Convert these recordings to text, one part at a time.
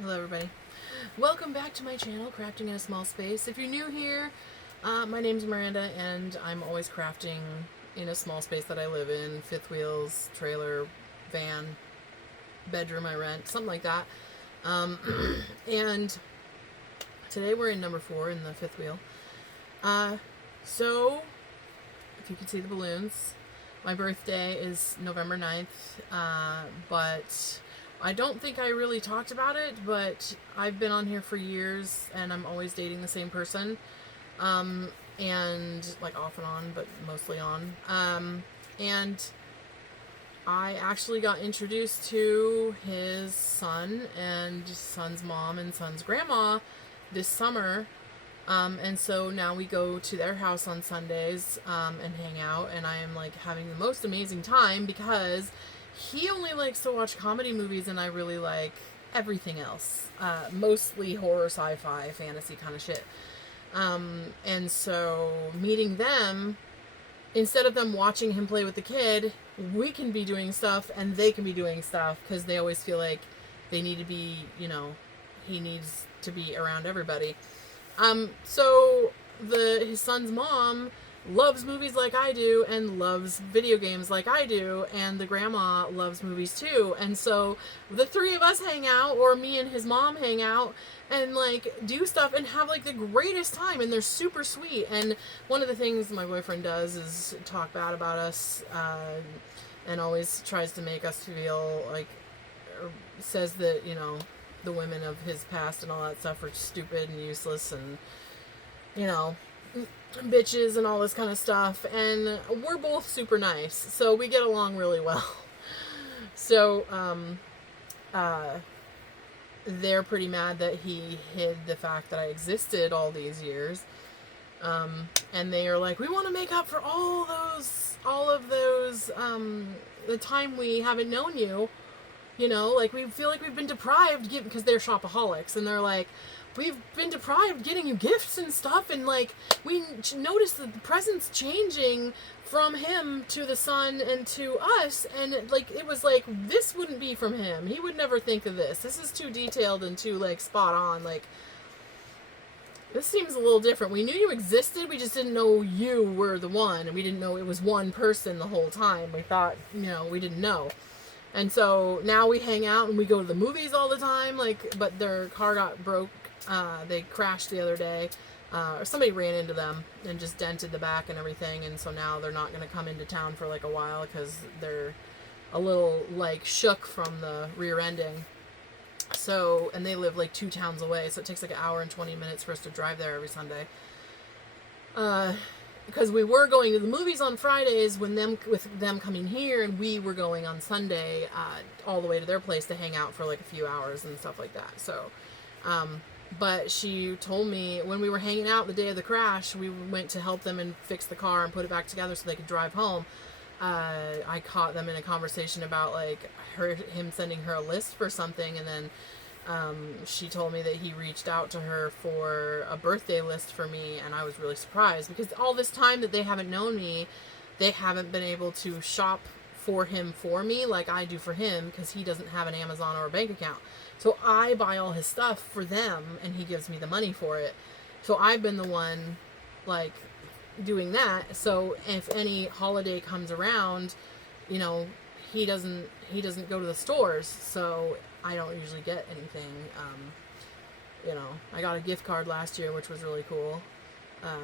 Hello everybody. Welcome back to my channel, Crafting in a Small Space. If you're new here, my name's Miranda and I'm always crafting in a small space that I live in. Fifth wheels, trailer, van, bedroom I rent, something like that. Um, and today we're in number 4 in the fifth wheel. So, if you can see the balloons, my birthday is November 9th, but I don't think I really talked about it, but I've been on here for years and I'm always dating the same person. And like off and on, but mostly on. And I actually got introduced to his son and son's mom and son's grandma this summer. And so now we go to their house on Sundays and hang out, and I am like having the most amazing time because he only likes to watch comedy movies, and I really like everything else, mostly horror, sci-fi, fantasy kind of shit. And so meeting them, instead of them watching him play with the kid, we can be doing stuff and they can be doing stuff because they always feel like they need to be, he needs to be around everybody. So his son's mom loves movies like I do and loves video games like I do, and the grandma loves movies too. And so the three of us hang out, or me and his mom hang out and like do stuff and have like the greatest time, and they're super sweet. And one of the things my boyfriend does is talk bad about us, and always tries to make us feel like, or says that, the women of his past and all that stuff are stupid and useless and, bitches and all this kind of stuff. And we're both super nice, so we get along really well. So, they're pretty mad that he hid the fact that I existed all these years. And they are like, we want to make up for all of those, the time we haven't known you. Like we feel like we've been deprived, because they're shopaholics, and they're like, we've been deprived getting you gifts and stuff, and like we noticed that the presents changing from him to the son and to us, and like it was like, this wouldn't be from him. He would never think of this. This is too detailed and too like spot on. Like, this seems a little different. We knew you existed, we just didn't know you were the one, and we didn't know it was one person the whole time. We thought, we didn't know. And so now we hang out and we go to the movies all the time, but their car got broke. They crashed the other day, or somebody ran into them and just dented the back and everything. And so now they're not going to come into town for like a while because they're a little like shook from the rear ending. So, and they live like 2 towns away, so it takes like an hour and 20 minutes for us to drive there every Sunday. Because we were going to the movies on Fridays with them coming here, and we were going on Sunday all the way to their place to hang out for like a few hours and stuff like that. So, but she told me when we were hanging out the day of the crash, we went to help them and fix the car and put it back together so they could drive home. I caught them in a conversation about like him sending her a list for something, and then she told me that he reached out to her for a birthday list for me, and I was really surprised because all this time that they haven't known me, they haven't been able to shop for me like I do for him, because he doesn't have an Amazon or a bank account. So I buy all his stuff for them and he gives me the money for it. So I've been the one like doing that. So if any holiday comes around, he doesn't go to the stores, so I don't usually get anything. I got a gift card last year, which was really cool,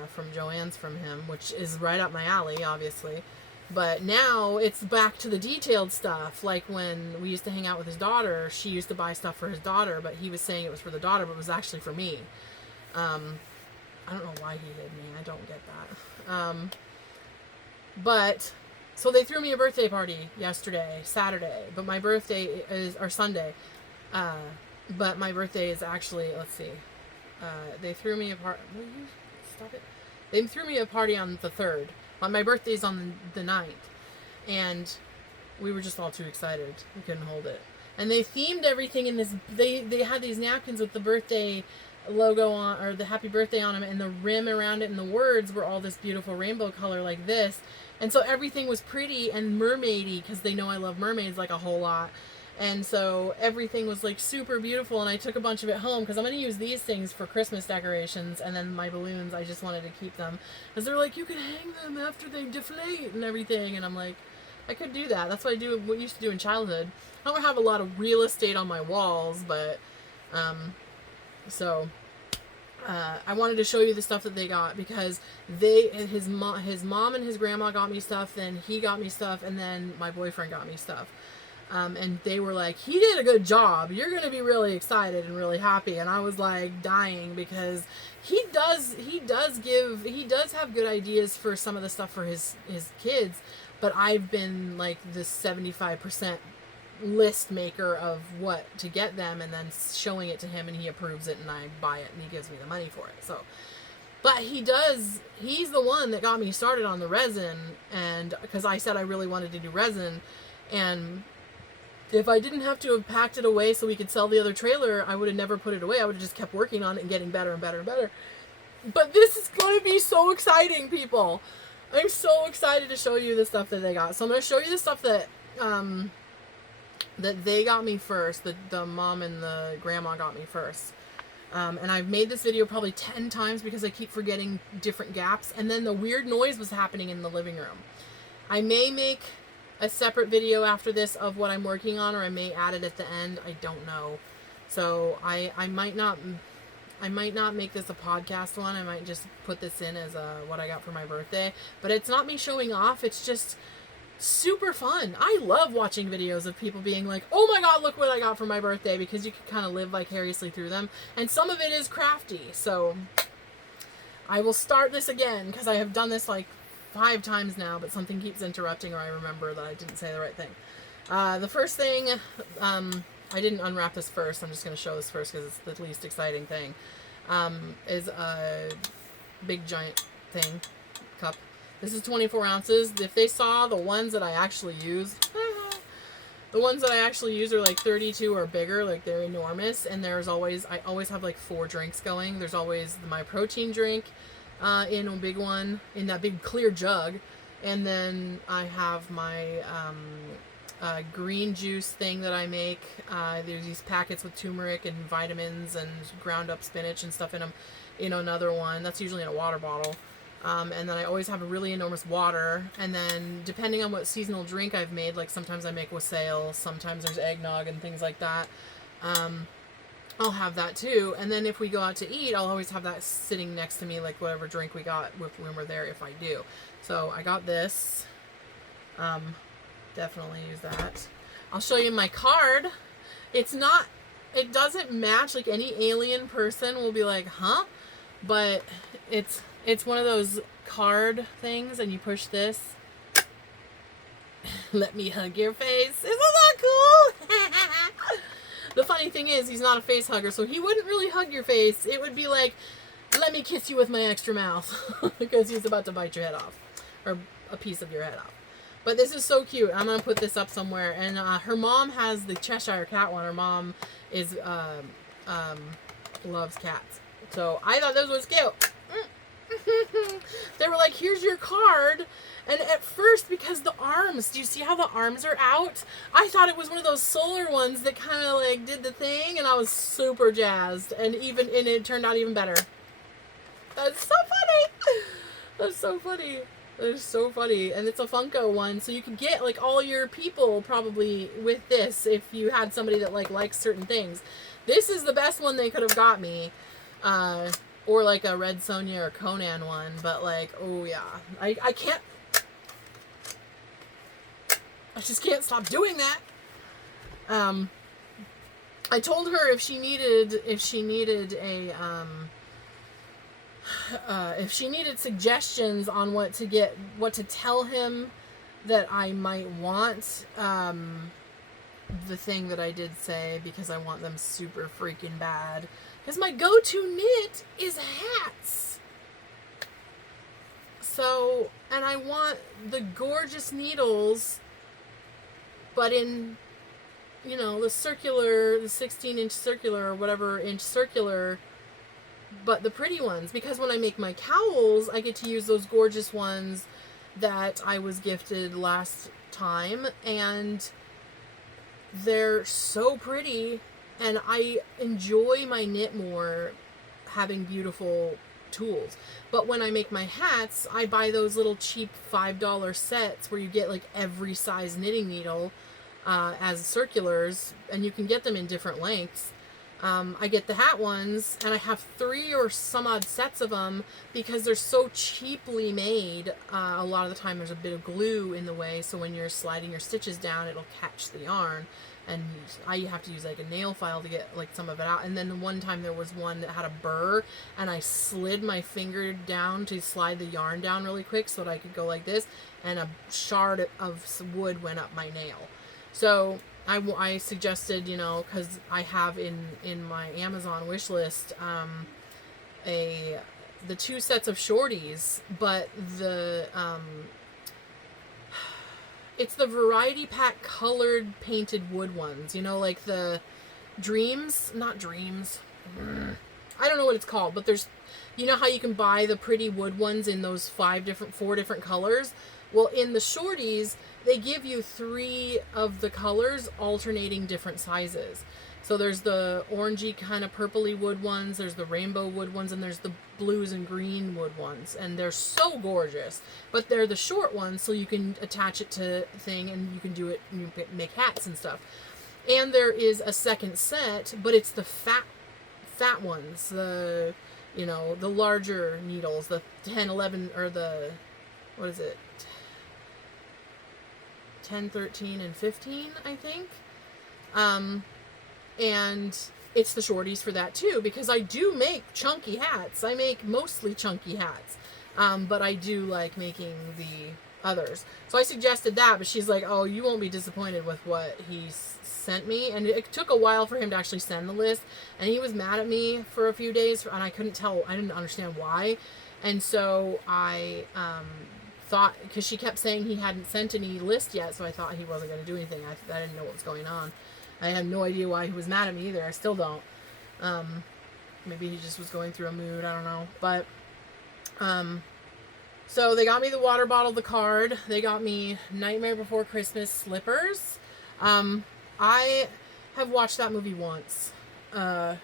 from Joann's from him, which is right up my alley, obviously. But now it's back to the detailed stuff. Like when we used to hang out with his daughter, she used to buy stuff for his daughter, but he was saying it was for the daughter, but it was actually for me. I don't know why he hid me. I don't get that. But so they threw me a birthday party yesterday, Saturday, but my birthday or Sunday. But my birthday is actually, let's see. They threw me a party. Will you stop it? They threw me a party on the 3rd. My birthday's on the 9th. And we were just all too excited. We couldn't hold it. And they themed everything in this. They had these napkins with the birthday logo on, or the happy birthday on them, and the rim around it, and the words were all this beautiful rainbow color like this. And so everything was pretty and mermaidy, because they know I love mermaids like a whole lot. And so everything was like super beautiful, and I took a bunch of it home because I'm going to use these things for Christmas decorations, and then my balloons, I just wanted to keep them because they're like, you can hang them after they deflate and everything, and I'm like, I could do that. That's what what I used to do in childhood. I don't have a lot of real estate on my walls, but so I wanted to show you the stuff that they got because his mom and his grandma got me stuff, then he got me stuff, and then my boyfriend got me stuff. And they were like, he did a good job. You're going to be really excited and really happy. And I was like dying because he does have good ideas for some of the stuff for his kids. But I've been like this 75% list maker of what to get them and then showing it to him, and he approves it and I buy it and he gives me the money for it. So, but he's the one that got me started on the resin, and because I said I really wanted to do resin, and if I didn't have to have packed it away so we could sell the other trailer, I would have never put it away. I would have just kept working on it and getting better and better and better. But this is going to be so exciting, people. I'm so excited to show you the stuff that they got. So I'm going to show you the stuff that that they got me first. The mom and the grandma got me first. And I've made this video probably 10 times because I keep forgetting different gaps. And then the weird noise was happening in the living room. I may make a separate video after this of what I'm working on, or I may add it at the end. I don't know. So I might not make this a podcast one. I might just put this in as what I got for my birthday. But it's not me showing off. It's just super fun. I love watching videos of people being like, oh my god, look what I got for my birthday, because you can kind of live vicariously through them. And some of it is crafty. So I will start this again because I have done this like 5 times now, but something keeps interrupting, or I remember that I didn't say the right thing. The first thing, I didn't unwrap this first. I'm just going to show this first because it's the least exciting thing. Is a big giant thing, cup. This is 24 ounces. If they saw the ones that I actually use, the ones that I actually use are like 32 or bigger, like they're enormous. And I always have like 4 drinks going. There's always my protein drink, in a big one, in that big clear jug, and then I have my green juice thing that I make. There's these packets with turmeric and vitamins and ground up spinach and stuff in them, in another one that's usually in a water bottle. And then I always have a really enormous water, and then depending on what seasonal drink I've made, like sometimes I make wassail, sometimes there's eggnog and things like that. I'll have that too. And then if we go out to eat, I'll always have that sitting next to me, like whatever drink we got when we're there, if I do. So I got this. Definitely use that. I'll show you my card. It doesn't match, like any alien person will be like, huh? But it's one of those card things, and you push this. Let me hug your face. Isn't that cool? The funny thing is, he's not a face hugger, so he wouldn't really hug your face. It would be like, let me kiss you with my extra mouth, because he's about to bite your head off, or a piece of your head off. But this is so cute. I'm going to put this up somewhere. And her mom has the Cheshire Cat one. Her mom is loves cats. So I thought this was cute. They were like, here's your card. And at first, because the arms, do you see how the arms are out? I thought it was one of those solar ones that kind of like did the thing, and I was super jazzed. And it turned out even better. That's so funny. That's so funny. It's so funny. And it's a Funko one, so you could get like all your people probably with this if you had somebody that like likes certain things. This is the best one they could have got me. Or like a Red Sonja or Conan one, but like, oh yeah. I can't, I just can't stop doing that. I told her if she needed suggestions on what to get, what to tell him that I might want, the thing that I did say, because I want them super freaking bad. Because my go-to knit is hats. So, and I want the gorgeous needles, but in, you know, the 16-inch circular, or whatever inch circular, but the pretty ones. Because when I make my cowls, I get to use those gorgeous ones that I was gifted last time, and they're so pretty, and I enjoy my knit more having beautiful tools. But when I make my hats, I buy those little cheap $5 sets where you get like every size knitting needle as circulars, and you can get them in different lengths. I get the hat ones, and I have 3 or some odd sets of them because they're so cheaply made. A lot of the time there's a bit of glue in the way, so when you're sliding your stitches down, it'll catch the yarn, and I have to use like a nail file to get like some of it out. And then the one time there was one that had a burr, and I slid my finger down to slide the yarn down really quick so that I could go like this, and a shard of wood went up my nail. So I suggested, you know, because I have in my Amazon wish list the 2 sets of shorties, but the it's the variety pack colored painted wood ones, you know, like the not dreams. I don't know what it's called, but there's, you know how you can buy the pretty wood ones in those 4 different colors? Well, in the shorties, they give you 3 of the colors alternating different sizes. So there's the orangey kind of purpley wood ones, there's the rainbow wood ones, and there's the blues and green wood ones. And they're so gorgeous. But they're the short ones, so you can attach it to a thing and you can do it and you make hats and stuff. And there is a second set, but it's the fat ones, the, you know, the larger needles, the 10, 11, or the, what is it, 10, 13, and 15, I think. And it's the shorties for that too, because I do make chunky hats. I make mostly chunky hats. But I do like making the others. So I suggested that, but she's like, oh, you won't be disappointed with what he sent me. And it took a while for him to actually send the list. And he was mad at me for a few days, and I didn't understand why. And so I thought, because she kept saying he hadn't sent any list yet, so I thought he wasn't going to do anything. I didn't know what was going on. I had no idea why he was mad at me either. I still don't. Maybe he just was going through a mood. I don't know. But, so they got me the water bottle, the card. They got me Nightmare Before Christmas slippers. I have watched that movie once. And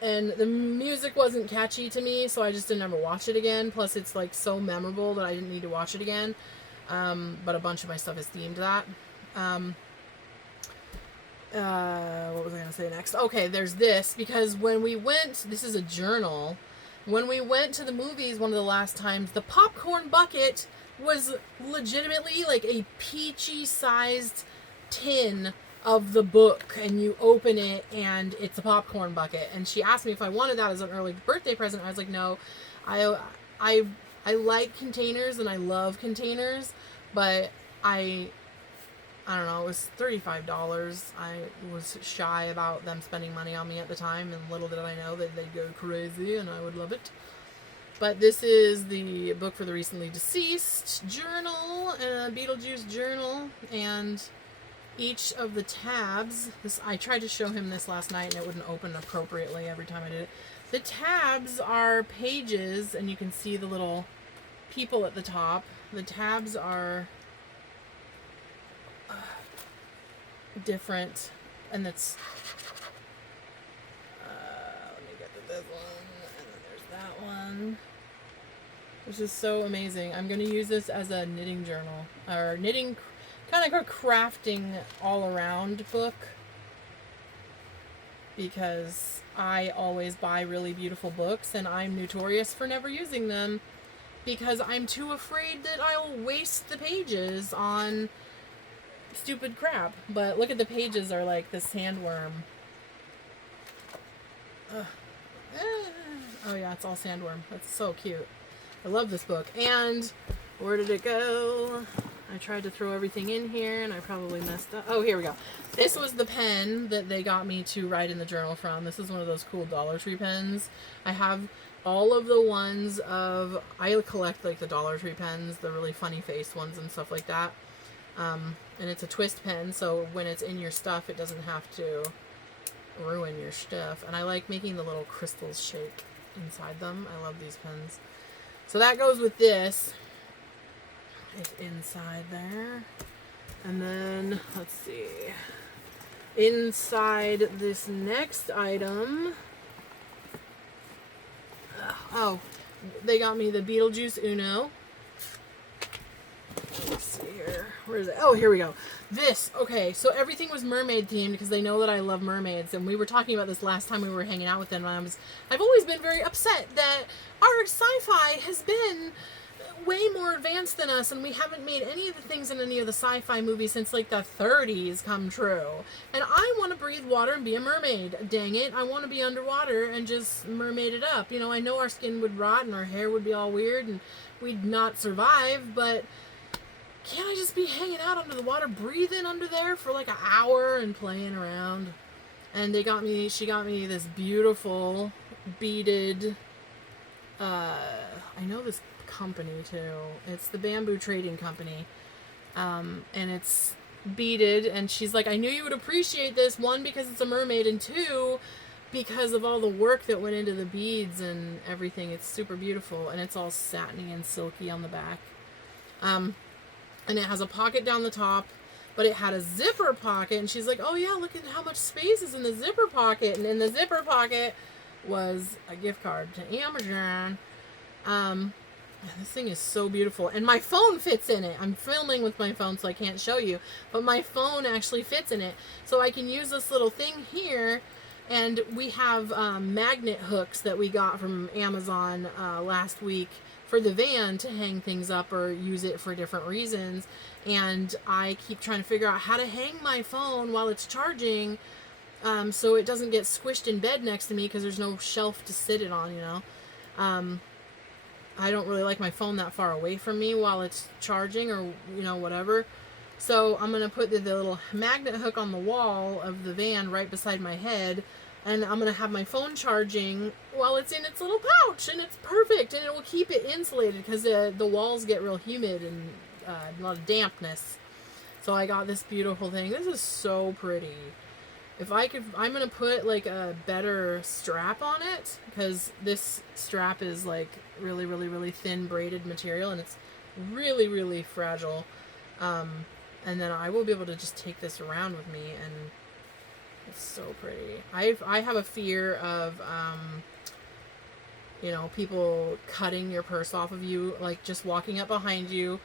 the music wasn't catchy to me, so I just didn't ever watch it again. Plus, it's like so memorable that I didn't need to watch it again. But a bunch of my stuff is themed that. What was I going to say next? Okay, there's this, because when we went, this is a journal. When we went to the movies one of the last times, the popcorn bucket was legitimately like a peachy sized tin of the book, and you open it and it's a popcorn bucket. And she asked me if I wanted that as an early birthday present. I was like, no. I like containers and I love containers, but I don't know, it was $35. I was shy about them spending money on me at the time, and little did I know that they'd go crazy and I would love it. But this is the Book for the Recently Deceased journal, Beetlejuice journal, and each of the tabs, I tried to show him this last night and it wouldn't open appropriately every time I did it. The tabs are pages, and you can see the little people at the top. The tabs are different, and it's let me get to this one, and then there's that one, which is so amazing. I'm going to use this as a knitting journal, or knitting, kind of a crafting all around book, because I always buy really beautiful books and I'm notorious for never using them because I'm too afraid that I'll waste the pages on stupid crap. But look at the pages are like the sandworm. Oh yeah, it's all sandworm. That's so cute. I love this book. And where did it go? I tried to throw everything in here and I probably messed up. Oh, here we go. This was the pen that they got me to write in the journal from. This is one of those cool Dollar Tree pens. I have all of the ones of, I collect like the Dollar Tree pens, the really funny face ones and stuff like that. And it's a twist pen, so when it's in your stuff, it doesn't have to ruin your stuff. And I like making the little crystals shake inside them. I love these pens. So that goes with this. It's inside there. And then, let's see. inside this next item, oh, they got me the Beetlejuice Uno. Let's see here. Where is it? Oh, here we go. This, okay, so everything was mermaid themed because they know that I love mermaids, and we were talking about this last time we were hanging out with them, and I've always been very upset that our sci-fi has been way more advanced than us, and we haven't made any of the things in any of the sci-fi movies since like the 30s come true. And I want to breathe water and be a mermaid. Dang it, I want to be underwater and just mermaid it up. You know, I know our skin would rot and our hair would be all weird and we'd not survive, but can't I just be hanging out under the water, breathing under there for like an hour and playing around? And she got me this beautiful beaded, I know this company too. It's the Bamboo Trading Company. And it's beaded, and she's like, I knew you would appreciate this, one, because it's a mermaid, and two, because of all the work that went into the beads and everything. It's super beautiful, and it's all satiny and silky on the back. And it has a pocket down the top, but it had a zipper pocket, and she's like, oh yeah, look at how much space is in the zipper pocket. And in the zipper pocket was a gift card to Amazon. This thing is so beautiful, and my phone fits in it. I'm filming with my phone, so I can't show you, but my phone actually fits in it, so I can use this little thing here. And we have magnet hooks that we got from Amazon last week for the van to hang things up or use it for different reasons. And I keep trying to figure out how to hang my phone while it's charging, so it doesn't get squished in bed next to me, because there's no shelf to sit it on, you know. I don't really like my phone that far away from me while it's charging, or, you know, whatever. So I'm going to put the little magnet hook on the wall of the van right beside my head, and I'm going to have my phone charging while it's in its little pouch, and it's perfect, and it will keep it insulated, because the walls get real humid and a lot of dampness. So I got this beautiful thing. This is so pretty. If I could, I'm going to put like a better strap on it, because this strap is like really, really, really thin braided material, and it's really, really fragile. And then I will be able to just take this around with me, and it's so pretty. I have a fear of, you know, people cutting your purse off of you, like just walking up behind you,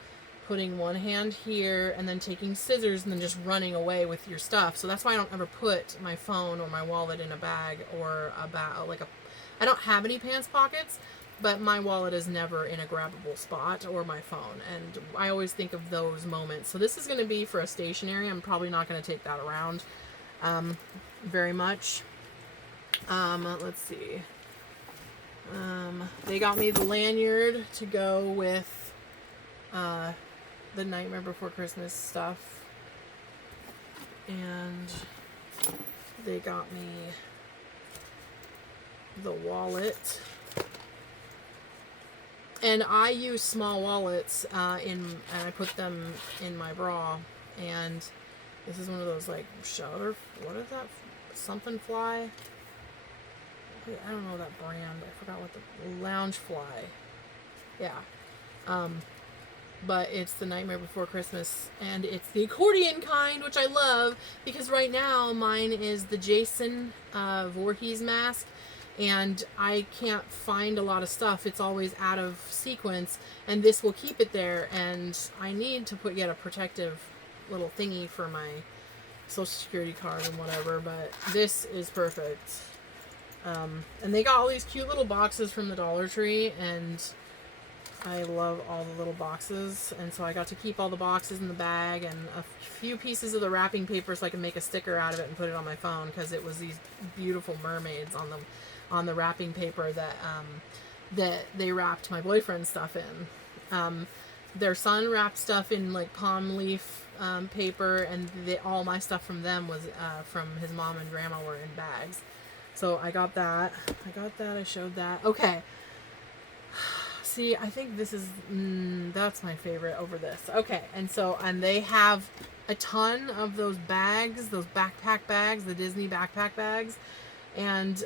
putting one hand here, and then taking scissors and then just running away with your stuff. So that's why I don't ever put my phone or my wallet in a bag, or I don't have any pants pockets, but my wallet is never in a grabbable spot, or my phone. And I always think of those moments. So this is going to be for a stationery. I'm probably not going to take that around very much. Let's see. They got me the lanyard to go with the Nightmare Before Christmas stuff, and they got me the wallet. And I use small wallets and I put them in my bra, and this is one of those like shutter, what is that, something fly, I don't know that brand, I forgot what the Loungefly, yeah. But it's the Nightmare Before Christmas, and it's the accordion kind, which I love, because right now mine is the Jason Voorhees mask, and I can't find a lot of stuff. It's always out of sequence, and this will keep it there, and I need to get a protective little thingy for my Social Security card and whatever, but this is perfect. And they got all these cute little boxes from the Dollar Tree, and I love all the little boxes, and so I got to keep all the boxes in the bag, and a few pieces of the wrapping paper so I can make a sticker out of it and put it on my phone, because it was these beautiful mermaids on the wrapping paper that they wrapped my boyfriend's stuff in. Their son wrapped stuff in like palm leaf paper, and all my stuff from them was from his mom and grandma were in bags. So I got that. I showed that. Okay. See, I think this is, that's my favorite over this. Okay, and they have a ton of those bags, those backpack bags, the Disney backpack bags, and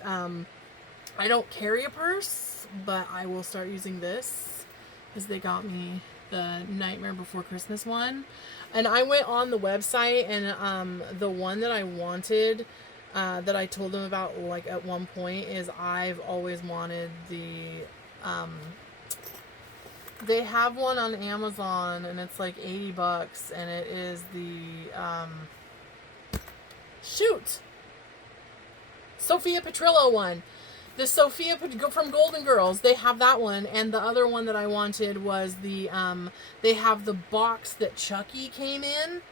I don't carry a purse, but I will start using this, because they got me the Nightmare Before Christmas one. And I went on the website, and the one that I wanted, that I told them about, like, at one point, is I've always wanted the, they have one on Amazon, and it's like $80, and it is the, Sophia Petrillo one. The Sophia from Golden Girls, they have that one, and the other one that I wanted was the, they have the box that Chucky came in,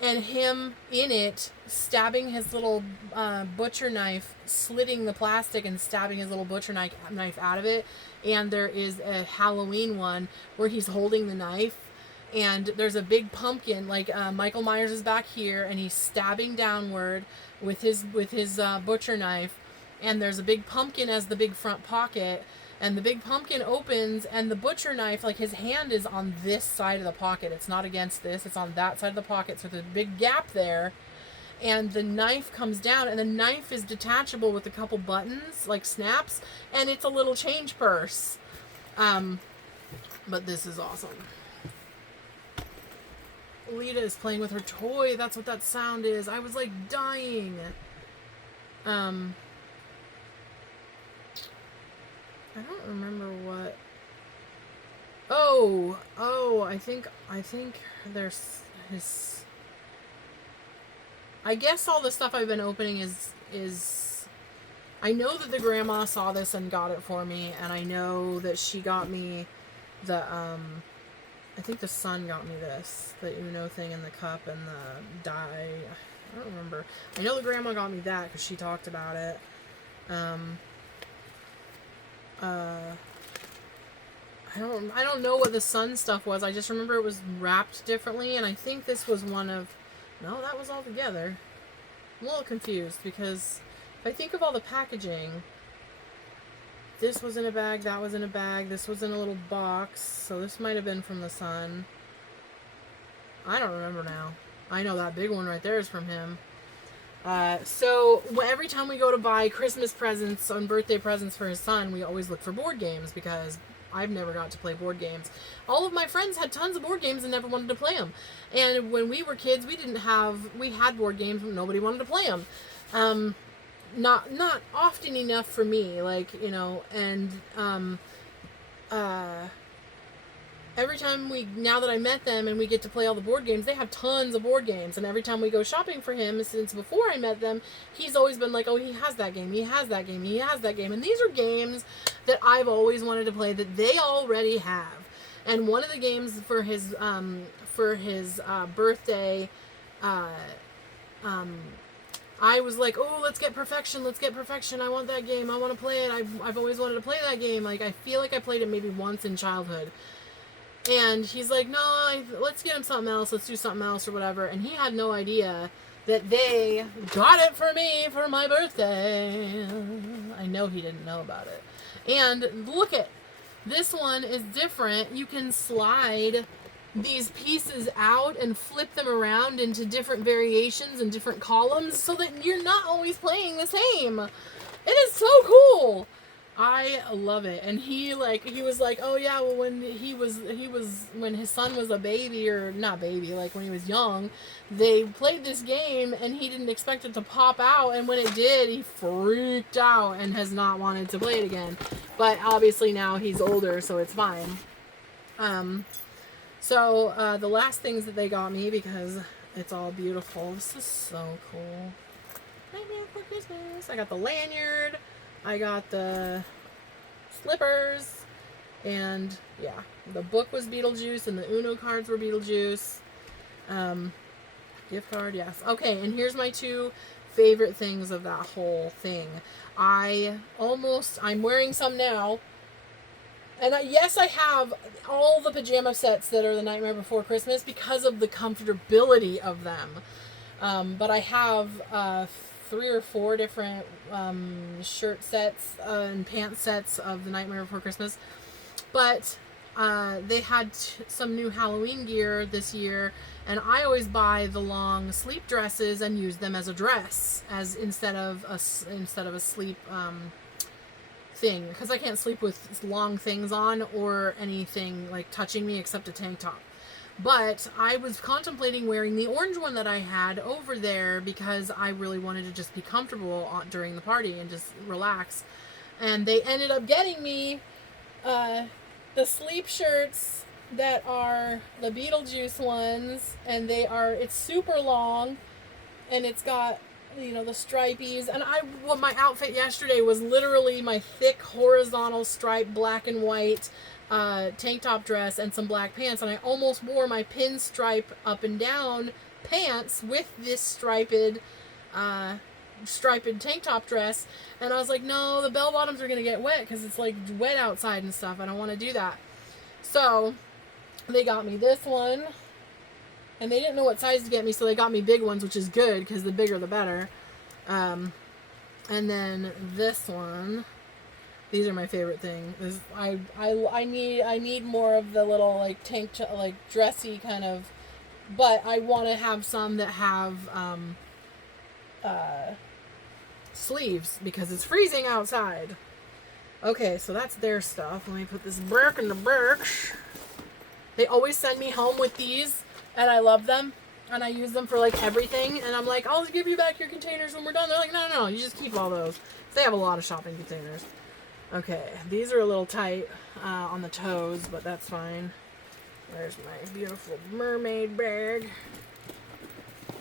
and him in it stabbing his little butcher knife, slitting the plastic and stabbing his little butcher knife out of it. And there is a Halloween one where he's holding the knife, and there's a big pumpkin, like Michael Myers is back here, and he's stabbing downward with his butcher knife. And there's a big pumpkin as the big front pocket, and the big pumpkin opens, and the butcher knife, like, his hand is on this side of the pocket. It's not against this, it's on that side of the pocket, so there's a big gap there. And the knife comes down, and the knife is detachable with a couple buttons, like snaps, and it's a little change purse. But this is awesome. Lita is playing with her toy. That's what that sound is. I was, like, dying. I don't remember what. Oh, I think there's his. I guess all the stuff I've been opening is. I know that the grandma saw this and got it for me, and I know that she got me the I think the son got me this, the Uno thing in the cup and the die. I don't remember. I know the grandma got me that because she talked about it. I don't know what the sun stuff was. I just remember it was wrapped differently, and I think this was one of. No, that was all together. I'm a little confused because if I think of all the packaging, this was in a bag, that was in a bag, this was in a little box, so this might have been from the sun. I don't remember now. I know that big one right there is from him. So every time we go to buy Christmas presents and birthday presents for his son, we always look for board games because I've never got to play board games. All of my friends had tons of board games and never wanted to play them. And when we were kids, we had board games, but nobody wanted to play them. Not often enough for me, like, you know, and, every time now that I met them and we get to play all the board games, they have tons of board games. And every time we go shopping for him, since before I met them, he's always been like, oh, he has that game, he has that game, he has that game. And these are games that I've always wanted to play that they already have. And one of the games for his birthday, I was like, oh, let's get Perfection. I want that game. I want to play it. I've always wanted to play that game. Like, I feel like I played it maybe once in childhood. And he's like, no, let's get him something else. Let's do something else or whatever. And he had no idea that they got it for me for my birthday. I know he didn't know about it. And look at, this one is different. You can slide these pieces out and flip them around into different variations and different columns so that you're not always playing the same. It is so cool. I love it. And he was like, oh yeah, well, when when his son was a baby, or not baby, like when he was young, they played this game and he didn't expect it to pop out, and when it did, he freaked out and has not wanted to play it again. But obviously now he's older, so it's fine. So the last things that they got me, because it's all beautiful. This is so cool. Nightmare Before Christmas. I got the lanyard. I got the slippers, and yeah, the book was Beetlejuice, and the Uno cards were Beetlejuice. Gift card, yes. Okay, and here's my two favorite things of that whole thing. I'm wearing some now, and yes, I have all the pajama sets that are the Nightmare Before Christmas because of the comfortability of them. But I have 3 or 4 different shirt sets and pant sets of the Nightmare Before Christmas. But they had some new Halloween gear this year, and I always buy the long sleep dresses and use them as a dress, instead of a sleep thing, because I can't sleep with long things on or anything like touching me except a tank top. But I was contemplating wearing the orange one that I had over there because I really wanted to just be comfortable during the party and just relax. And they ended up getting me the sleep shirts that are the Beetlejuice ones, and it's super long, and it's got, you know, the stripies. And my outfit yesterday was literally my thick horizontal striped black and white tank top dress and some black pants, and I almost wore my pinstripe up and down pants with this striped tank top dress, and I was like, no, the bell bottoms are gonna get wet because it's like wet outside and stuff. I don't want to do that. So they got me this one, and they didn't know what size to get me, so they got me big ones, which is good because the bigger the better. And then this one. These are my favorite thing. I need more of the little like like dressy kind of, but I want to have some that have sleeves because it's freezing outside. Okay, so that's their stuff. Let me put this back in the box. They always send me home with these, and I love them, and I use them for like everything. And I'm like, I'll give you back your containers when we're done. They're like, no, you just keep all those. They have a lot of shopping containers. Okay, these are a little tight on the toes, but that's fine. There's my beautiful mermaid bag.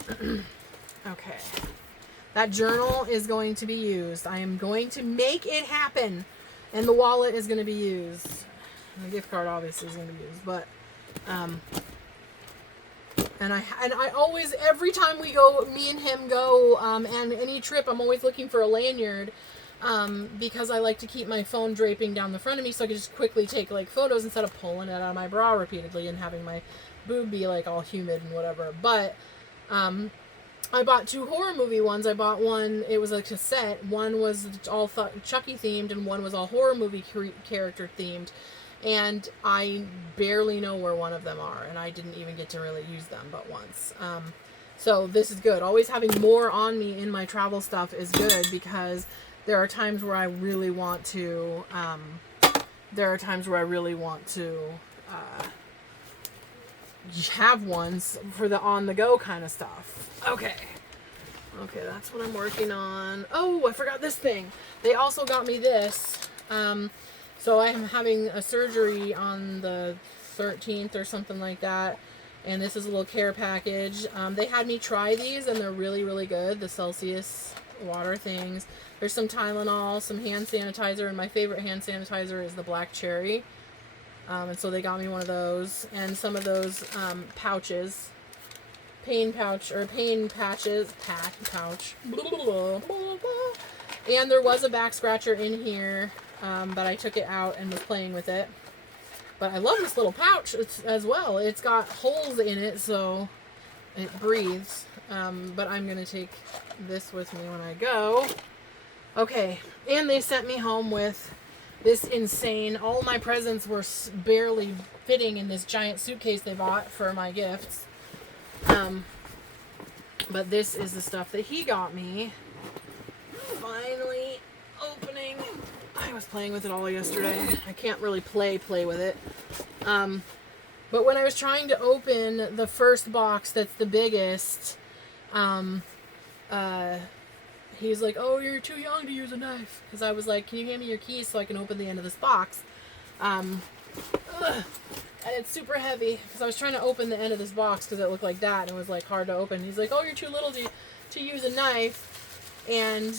Okay. That journal is going to be used. I am going to make it happen. And the wallet is going to be used. The gift card obviously is going to be used, but and I always, every time we go, me and him go, and any trip, I'm always looking for a lanyard. Because I like to keep my phone draping down the front of me so I can just quickly take like photos instead of pulling it out of my bra repeatedly and having my boob be like all humid and whatever. But I bought 2 horror movie ones. I bought one, it was like a set. One was all Chucky themed and one was all horror movie character themed. And I barely know where one of them are, and I didn't even get to really use them but once. So this is good. Always having more on me in my travel stuff is good because there are times where I really want to, have ones for the on-the-go kind of stuff. Okay, that's what I'm working on. Oh, I forgot this thing. They also got me this. So I am having a surgery on the 13th or something like that. And this is a little care package. They had me try these, and they're really, really good. The Celsius water things. There's some Tylenol, some hand sanitizer, and my favorite hand sanitizer is the black cherry. And so they got me one of those, and some of those pouches, pain patches, pouch. And there was a back scratcher in here, but I took it out and was playing with it. But I love this little pouch as well. It's got holes in it, so it breathes. But I'm going to take this with me when I go. Okay, and they sent me home with this insane, all my presents were barely fitting in this giant suitcase they bought for my gifts. But this is the stuff that he got me. Finally opening. I was playing with it all yesterday. I can't really play with it. But when I was trying to open the first box that's the biggest, he's like, oh, you're too young to use a knife. Because I was like, can you hand me your keys so I can open the end of this box? And it's super heavy. Because I was trying to open the end of this box because it looked like that. And it was like hard to open. He's like, oh, you're too little to use a knife. And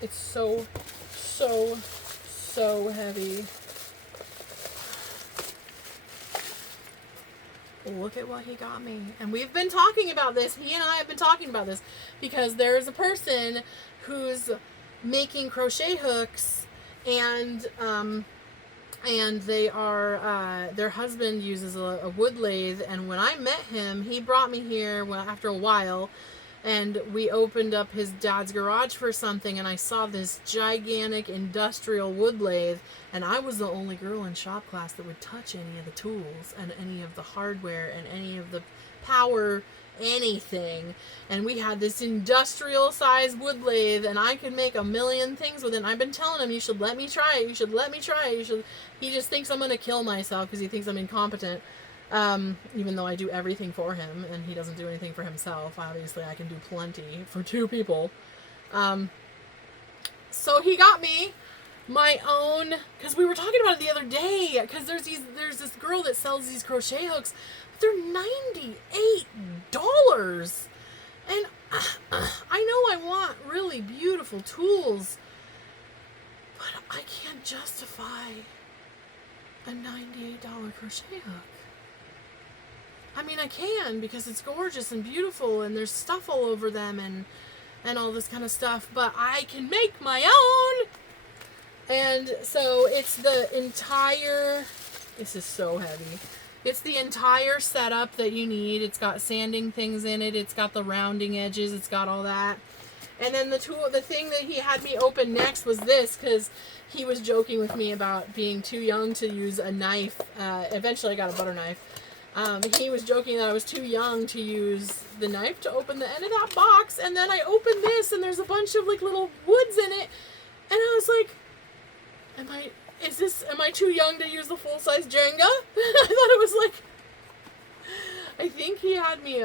it's so heavy. Look at what he got me. And we've been talking about this. He and I have been talking about this because there's a person who's making crochet hooks, and they are their husband uses a wood lathe, and when I met him, he brought me here after a while, and we opened up his dad's garage for something, and I saw this gigantic industrial wood lathe, and I was the only girl in shop class that would touch any of the tools and any of the hardware and any of the power anything. And we had this industrial sized wood lathe, and I could make a million things with it. And I've been telling him, you should let me try it. You should let me try it. You should. He just thinks I'm going to kill myself because he thinks I'm incompetent. Even though I do everything for him and he doesn't do anything for himself. Obviously, I can do plenty for two people. So he got me my own, because we were talking about it the other day, because there's this girl that sells these crochet hooks. They're $98. And I know I want really beautiful tools, but I can't justify a $98 crochet hook. I mean, I can, because it's gorgeous and beautiful and there's stuff all over them and all this kind of stuff, but I can make my own. And so it's the entire, this is so heavy. It's the entire setup that you need. It's got sanding things in it. It's got the rounding edges. It's got all that. And then the thing that he had me open next was this, because he was joking with me about being too young to use a knife. Eventually I got a butter knife. He was joking that I was too young to use the knife to open the end of that box. And then I opened this and there's a bunch of like little woods in it. And I was like, am I too young to use the full-size Jenga? I thought it was like, I think he had me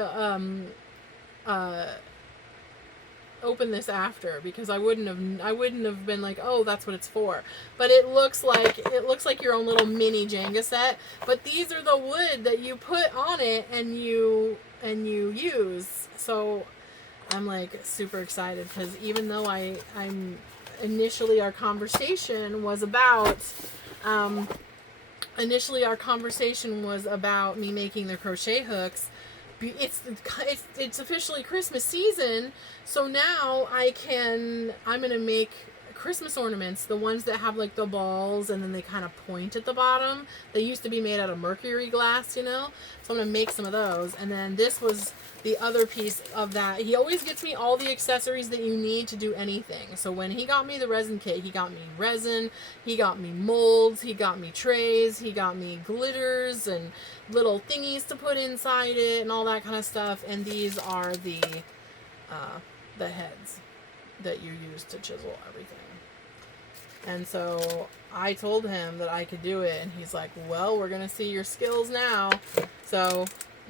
open this after, because I wouldn't have been like, oh, that's what it's for. But it looks like your own little mini Jenga set. But these are the wood that you put on it and you use. So I'm like super excited, because even though I'm initially our conversation was about me making the crochet hooks. It's officially Christmas season, so now I'm gonna make Christmas ornaments, the ones that have like the balls and then they kind of point at the bottom. They used to be made out of mercury glass, you know, so I'm gonna make some of those. And then this was the other piece of that. He always gets me all the accessories that you need to do anything. So when he got me the resin kit, he got me resin, he got me molds, he got me trays, he got me glitters and little thingies to put inside it and all that kind of stuff. And these are the heads that you use to chisel everything. And so I told him that I could do it, and he's like, well, we're gonna see your skills now. So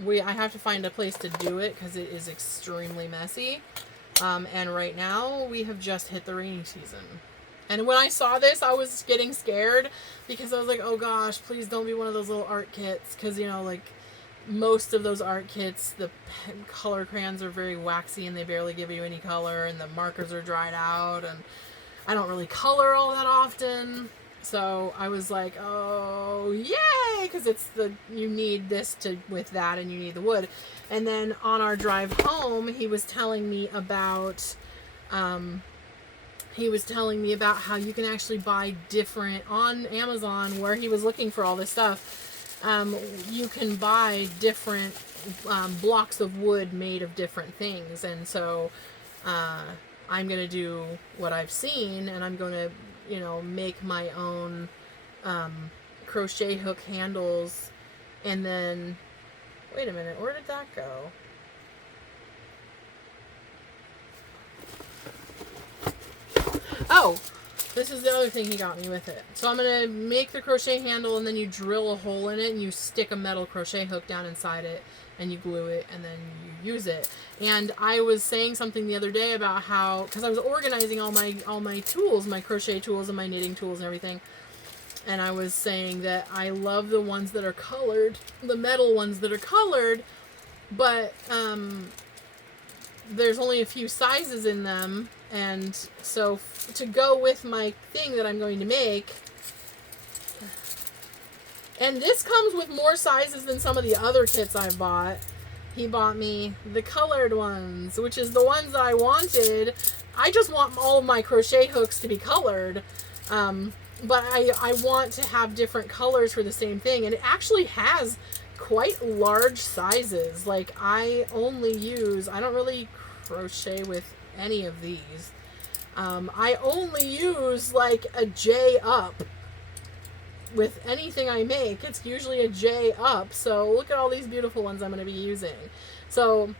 I have to find a place to do it, because it is extremely messy. And right now we have just hit the rainy season. And when I saw this, I was getting scared, because I was like, oh gosh, please don't be one of those little art kits. Because, you know, like most of those art kits, the color crayons are very waxy and they barely give you any color, and the markers are dried out, and I don't really color all that often. So I was like, oh, yay, because you need this with that, and you need the wood. And then on our drive home, he was telling me about how you can actually buy different, on Amazon, where he was looking for all this stuff. You can buy different blocks of wood made of different things. And so I'm going to do what I've seen, and I'm going to, you know, make my own crochet hook handles. And then, wait a minute, where did that go? Oh, this is the other thing he got me with it. So I'm going to make the crochet handle, and then you drill a hole in it, and you stick a metal crochet hook down inside it, and you glue it, and then you use it. And I was saying something the other day about how, because I was organizing all my tools, my crochet tools and my knitting tools and everything, and I was saying that I love the ones that are colored, the metal ones that are colored, but there's only a few sizes in them. And so to go with my thing that I'm going to make, and this comes with more sizes than some of the other kits I've bought. He bought me the colored ones, which is the ones that I wanted. I just want all of my crochet hooks to be colored. But I want to have different colors for the same thing. And it actually has quite large sizes. Like I don't really crochet with any of these. I only use like a J up with anything I make. It's usually a J up. So look at all these beautiful ones I'm going to be using. So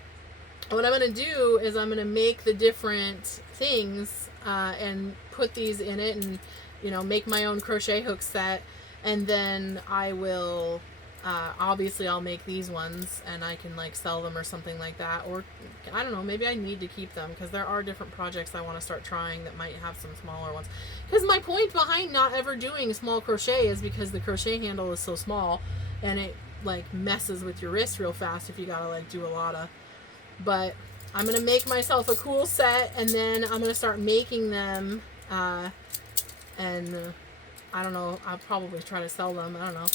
what I'm going to do is I'm going to make the different things and put these in it and, you know, make my own crochet hook set. And then I will, obviously I'll make these ones and I can like sell them or something like that. Or I don't know, maybe I need to keep them because there are different projects I want to start trying that might have some smaller ones. Because my point behind not ever doing small crochet is because the crochet handle is so small and it like messes with your wrist real fast if you gotta like do a lot of. But I'm gonna make myself a cool set and then I'm gonna start making them and I don't know, I'll probably try to sell them, I don't know.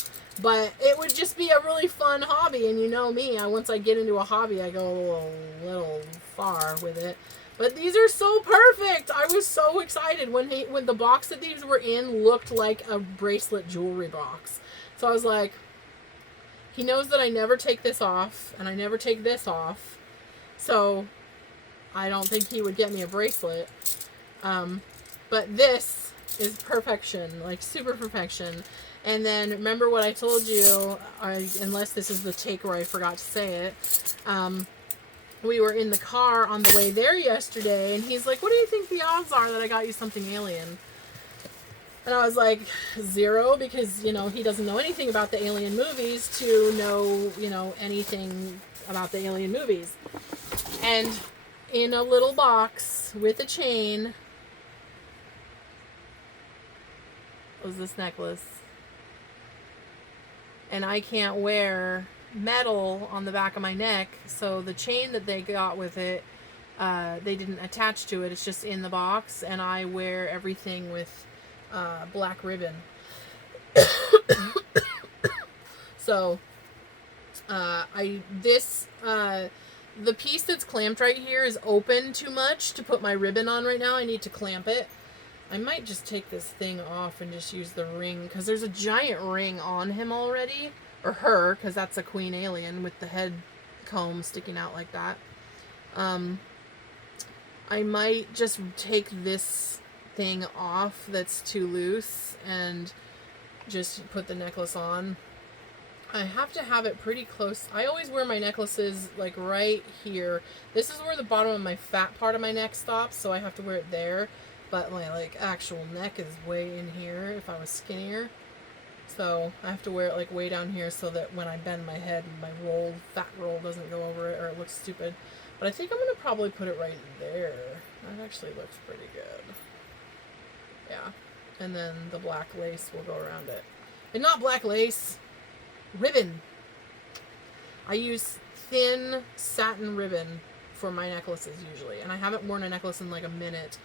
But it would just be a really fun hobby, and you know me, once I get into a hobby, I go a little far with it. But these are so perfect! I was so excited when the box that these were in looked like a bracelet jewelry box. So I was like, he knows that I never take this off, and I never take this off. So I don't think he would get me a bracelet. But this is perfection, like super perfection. And then remember what I told you, unless this is the take where I forgot to say it, we were in the car on the way there yesterday and he's like, what do you think the odds are that I got you something alien? And I was like, 0, because, you know, he doesn't know anything about the alien movies to know, you know, anything about the alien movies. And in a little box with a chain was this necklace. And I can't wear metal on the back of my neck, so the chain that they got with it, they didn't attach to it. It's just in the box, and I wear everything with black ribbon. So, the piece that's clamped right here is open too much to put my ribbon on right now. I need to clamp it. I might just take this thing off and just use the ring, because there's a giant ring on him already. Or her, because that's a queen alien with the head comb sticking out like that. I might just take this thing off that's too loose and just put the necklace on. I have to have it pretty close. I always wear my necklaces like right here. This is where the bottom of my fat part of my neck stops, so I have to wear it there. But my like actual neck is way in here if I was skinnier. So I have to wear it like way down here so that when I bend my head, my fat roll doesn't go over it or it looks stupid. But I think I'm going to probably put it right there. That actually looks pretty good. Yeah. And then the black lace will go around it. And not black lace, ribbon. I use thin satin ribbon for my necklaces usually. And I haven't worn a necklace in like a minute,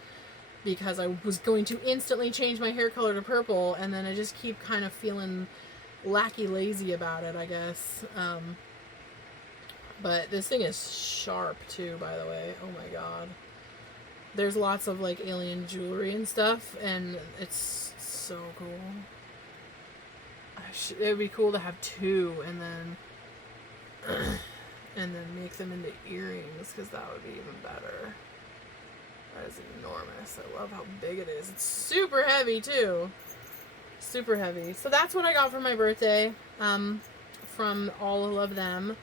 because I was going to instantly change my hair color to purple, and then I just keep kind of feeling lazy about it, I guess. But this thing is sharp, too, by the way. Oh, my God. There's lots of, like, alien jewelry and stuff, and it's so cool. It would be cool to have 2, and then make them into earrings, because that would be even better. That is enormous. I love how big it is. It's super heavy, too. Super heavy. So that's what I got for my birthday, from all of them.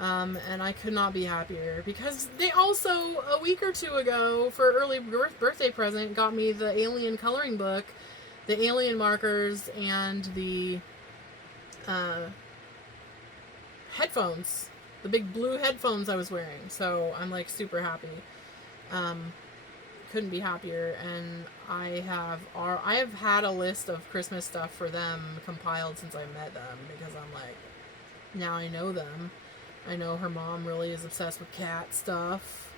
And I could not be happier, because they also, a week or 2 ago, for early birthday present, got me the alien coloring book, the alien markers, and the headphones. The big blue headphones I was wearing. So I'm, like, super happy. Couldn't be happier, and I have had a list of Christmas stuff for them compiled since I met them, because I'm like, now I know them. I know her mom really is obsessed with cat stuff,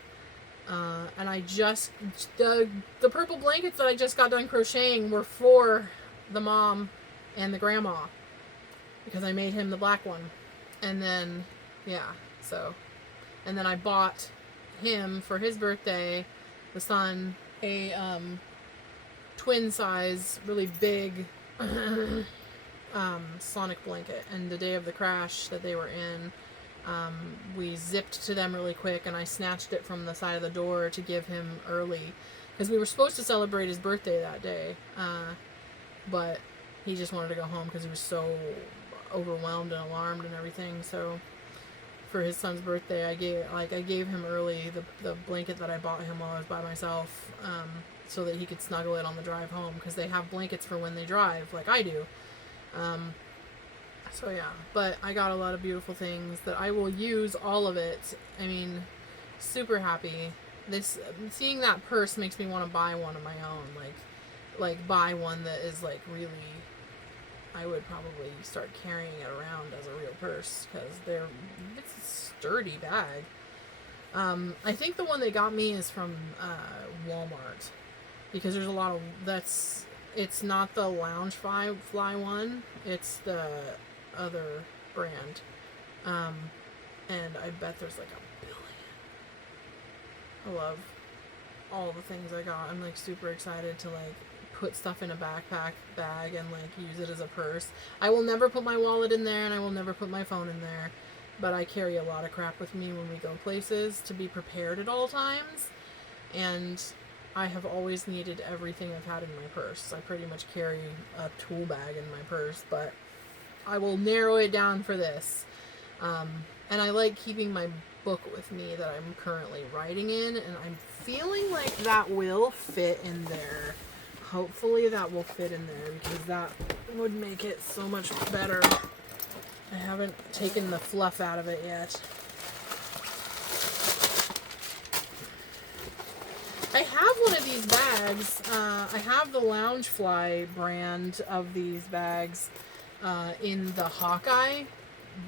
and I just the purple blankets that I just got done crocheting were for the mom and the grandma, because I made him the black one, and then and then I bought him for his birthday, the son, a twin size, really big Sonic blanket. And the day of the crash that they were in, we zipped to them really quick, and I snatched it from the side of the door to give him early, because we were supposed to celebrate his birthday that day, but he just wanted to go home because he was so overwhelmed and alarmed and everything. So for his son's birthday, I gave him early the blanket that I bought him while I was by myself, so that he could snuggle it on the drive home, because they have blankets for when they drive, like I do. So yeah, but I got a lot of beautiful things that I will use all of it. I mean, super happy. Seeing that purse makes me want to buy one of my own, like buy one that is like really, I would probably start carrying it around as a real purse, because it's a sturdy bag. I think the one they got me is from Walmart, because there's a lot of, it's not the Loungefly one, it's the other brand, and I bet there's like a billion. I love all the things I got. I'm like super excited to like put stuff in a backpack bag and like use it as a purse. I will never put my wallet in there, and I will never put my phone in there, but I carry a lot of crap with me when we go places to be prepared at all times, and I have always needed everything I've had in my purse. I pretty much carry a tool bag in my purse, but I will narrow it down for this. And I like keeping my book with me that I'm currently writing in, and I'm feeling like that will fit in there. Hopefully that will fit in there, because that would make it so much better. I haven't taken the fluff out of it yet. I have one of these bags. I have the Loungefly brand of these bags in the Hawkeye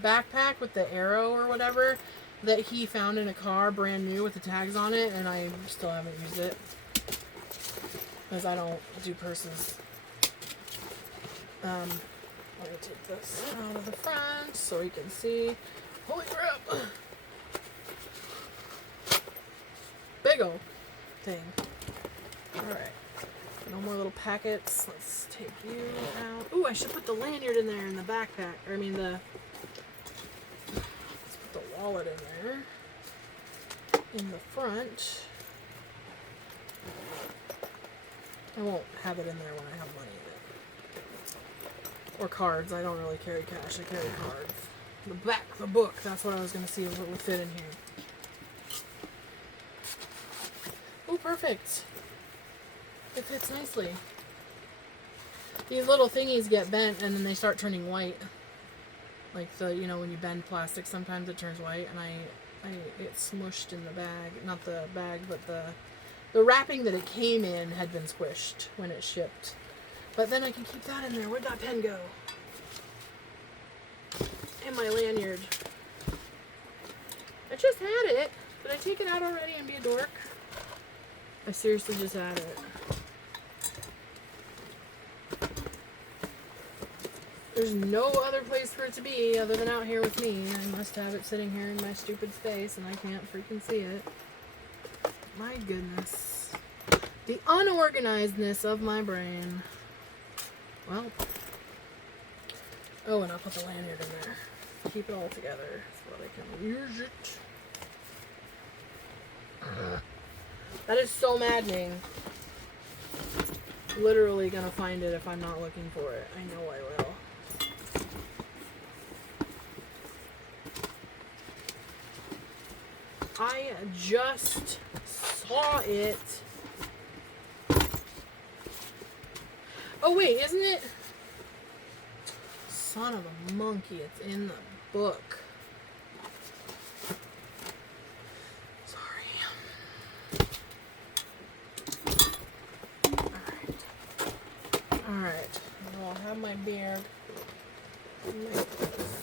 backpack with the arrow or whatever that he found in a car brand new with the tags on it, and I still haven't used it because I don't do purses. Let me take this out of the front so you can see. Holy crap! Big ol' thing. Alright. No more little packets. Let's take you out. Ooh, I should put the lanyard in there in the backpack. Or I mean let's put the wallet in there. In the front. I won't have it in there when I have money in it. Or cards. I don't really carry cash. I carry cards. The book. That's what I was going to see if it would fit in here. Oh, perfect. It fits nicely. These little thingies get bent and then they start turning white. Like when you bend plastic, sometimes it turns white, and I get smushed in the bag. Not the bag, but the wrapping that it came in had been squished when it shipped. But then I can keep that in there. Where'd that pen go? And my lanyard. I just had it. Did I take it out already and be a dork? I seriously just had it. There's no other place for it to be other than out here with me. I must have it sitting here in my stupid space, and I can't freaking see it. My goodness. The unorganizedness of my brain. Well. Oh, and I'll put the lanyard in there. Keep it all together so that I can use it. That is so maddening. Literally gonna find it if I'm not looking for it. I know I will. I just saw it. Oh wait, isn't it? Son of a monkey, it's in the book. Alright, well, I'll have my beard, my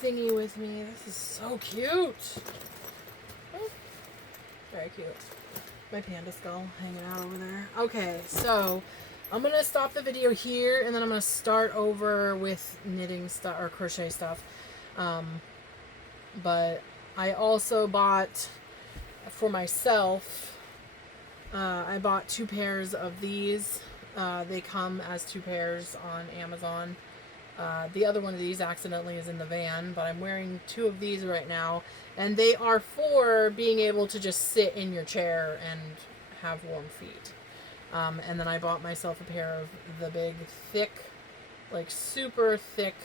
thingy with me. This is so cute. Oh, very cute. My panda skull hanging out over there. Okay, so I'm going to stop the video here, and then I'm going to start over with knitting stuff or crochet stuff. But I also bought, for myself, I bought 2 pairs of these. They come as 2 pairs on Amazon. The other one of these accidentally is in the van, but I'm wearing 2 of these right now, and they are for being able to just sit in your chair and have warm feet. And then I bought myself a pair of the big, thick, like super thick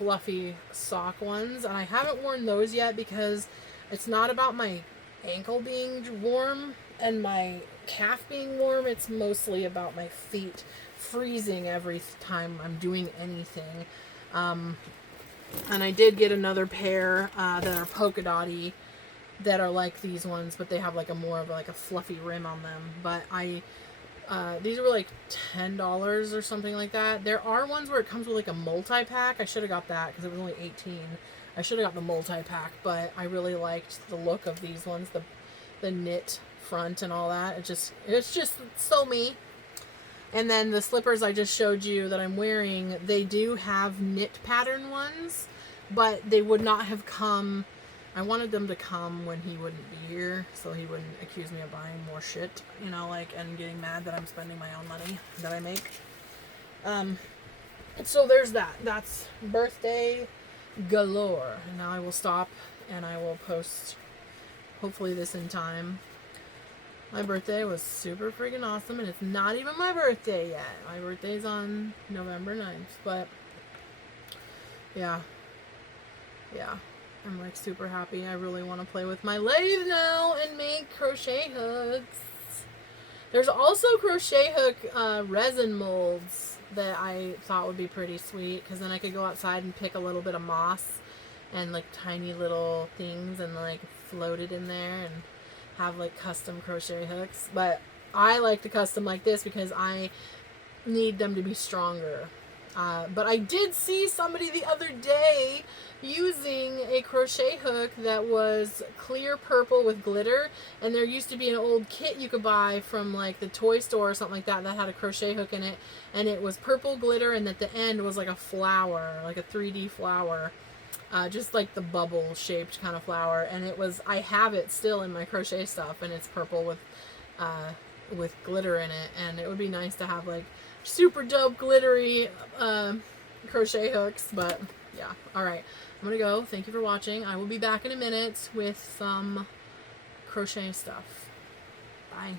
fluffy sock ones, and I haven't worn those yet because it's not about my ankle being warm and my calf being warm. It's mostly about my feet freezing every time I'm doing anything. And I did get another pair that are polka dotty that are like these ones, but they have like a more of like a fluffy rim on them. But these were like $10 or something like that. There are ones where it comes with like a multi-pack. I should have got that because it was only $18. I should have got the multi-pack, but I really liked the look of these ones, the knit front and all that. It's just so me. And then the slippers I just showed you that I'm wearing, they do have knit pattern ones, but they would not have come. I wanted them to come when he wouldn't be here, so he wouldn't accuse me of buying more shit, you know, like, and getting mad that I'm spending my own money that I make. So there's that. That's birthday galore. And now I will stop and I will post, hopefully this in time. My birthday was super freaking awesome, and it's not even my birthday yet. My birthday's on November 9th, but yeah, I'm like super happy. I really want to play with my lathe now and make crochet hooks. There's also crochet hook resin molds that I thought would be pretty sweet, because then I could go outside and pick a little bit of moss and like tiny little things and like float it in there and have like custom crochet hooks. But I like to custom like this because I need them to be stronger. But I did see somebody the other day using a crochet hook that was clear purple with glitter, and there used to be an old kit you could buy from like the toy store or something like that had a crochet hook in it, and it was purple glitter, and at the end was like a flower, like a 3D flower. Just like the bubble shaped kind of flower, and I have it still in my crochet stuff, and it's purple with glitter in it, and it would be nice to have like super dope glittery crochet hooks. But yeah, alright, I'm gonna go. Thank you for watching. I will be back in a minute with some crochet stuff. Bye.